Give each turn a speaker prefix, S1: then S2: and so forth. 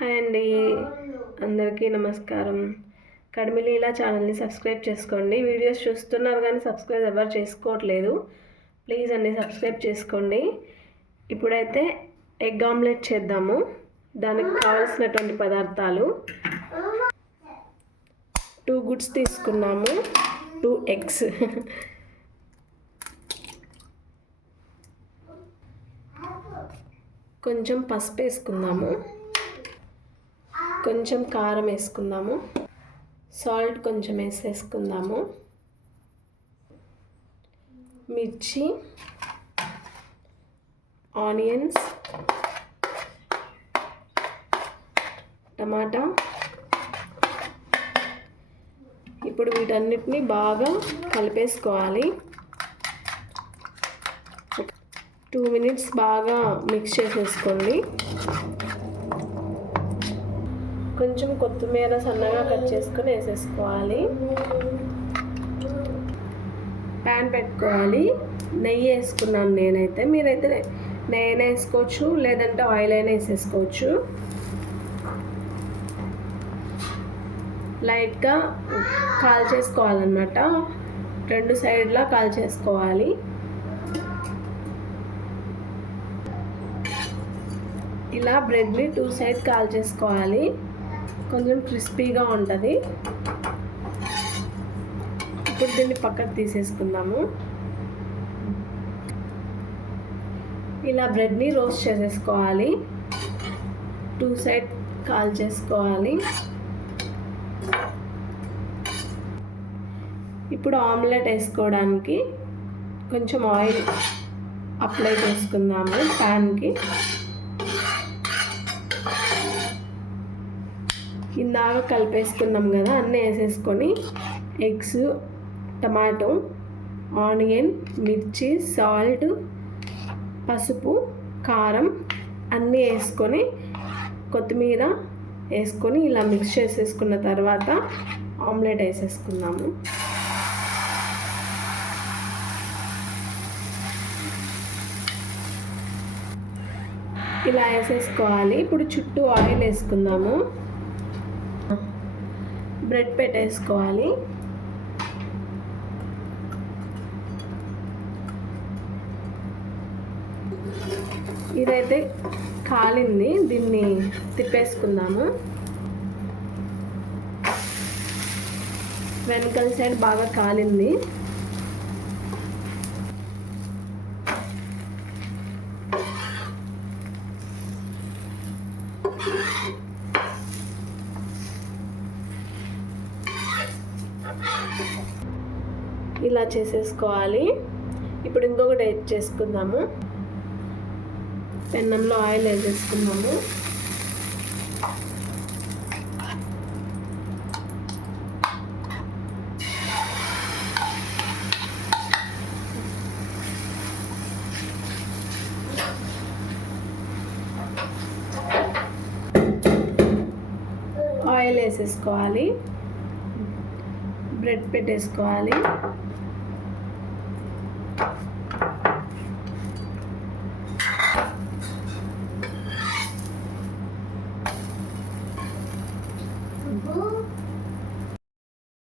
S1: Hi అండి. అందరికీ నమస్కారం. కడిమిలీలా ఛానల్ని సబ్స్క్రైబ్ చేసుకోండి. వీడియోస్ చూస్తున్నారు కానీ సబ్స్క్రైబ్ ఎవరు చేసుకోవట్లేదు. ప్లీజ్ అండి సబ్స్క్రైబ్ చేసుకోండి. ఇప్పుడైతే ఎగ్ ఆమ్లెట్ చేద్దాము. దానికి కావాల్సినటువంటి పదార్థాలు. టూ గుడ్స్ తీసుకున్నాము. Two eggs. కొంచెం పసుపు వేసుకుందాము. కొంచెం కారం వేసుకుందాము. సాల్ట్ కొంచెం వేసేసుకుందాము. మిర్చి ఆనియన్స్ టమాటా. ఇప్పుడు వీటన్నిటిని బాగా కలిపేసుకోవాలి. టూ మినిట్స్ బాగా మిక్స్ చేసేసుకోండి. కొంచెం కొత్తిమీర సన్నగా కట్ చేసుకొని వేసేసుకోవాలి. ప్యాన్ పెట్టుకోవాలి. నెయ్యి వేసుకున్నాను నేనైతే. మీరైతే నెయ్యి వేసుకోవచ్చు లేదంటే ఆయిల్ అయినా వేసేసుకోవచ్చు. లైట్గా కాల్ చేసుకోవాలన్నమాట రెండు సైడ్లా కాల్ చేసుకోవాలి ఇలా బ్రెడ్ని టూ సైడ్ కాల్ చేసుకోవాలి కొంచెం క్రిస్పీగా ఉంటుంది. ఇప్పుడు దీన్ని పక్కకు తీసేసుకుందాము. ఇలా బ్రెడ్ని రోస్ట్ చేసేసుకోవాలి. టూ సైడ్ కాల్ చేసుకోవాలి. ఇప్పుడు ఆమ్లెట్ వేసుకోవడానికి కొంచెం ఆయిల్ అప్లై చేసుకుందాము ప్యాన్కి. ఇందాక కలిపేసుకున్నాం కదా అన్నీ వేసేసుకొని ఎగ్స్ టమాటో ఆనియన్ మిర్చి సాల్ట్ పసుపు కారం అన్నీ వేసుకొని కొత్తిమీర వేసుకొని ఇలా మిక్స్ చేసేసుకున్న తర్వాత ఆమ్లెట్ వేసేసుకున్నాము ఇలా వేసేసుకోవాలి. ఇప్పుడు చుట్టూ ఆయిల్ వేసుకుందాము. బ్రెడ్ పెట్టేసుకోవాలి. ఇదైతే కాలింది దీన్ని తిప్పేసుకుందాము. వెనకల సైడ్ బాగా కాలింది. ఇలా చేసేసుకోవాలి. ఇప్పుడు ఇంకొకటి యాడ్ చేసుకుందాము. పెన్నంలో ఆయిల్ వేసేసుకున్నాము ఆయిల్ వేసేసుకోవాలి. బ్రెడ్ పెట్టేసుకోవాలి.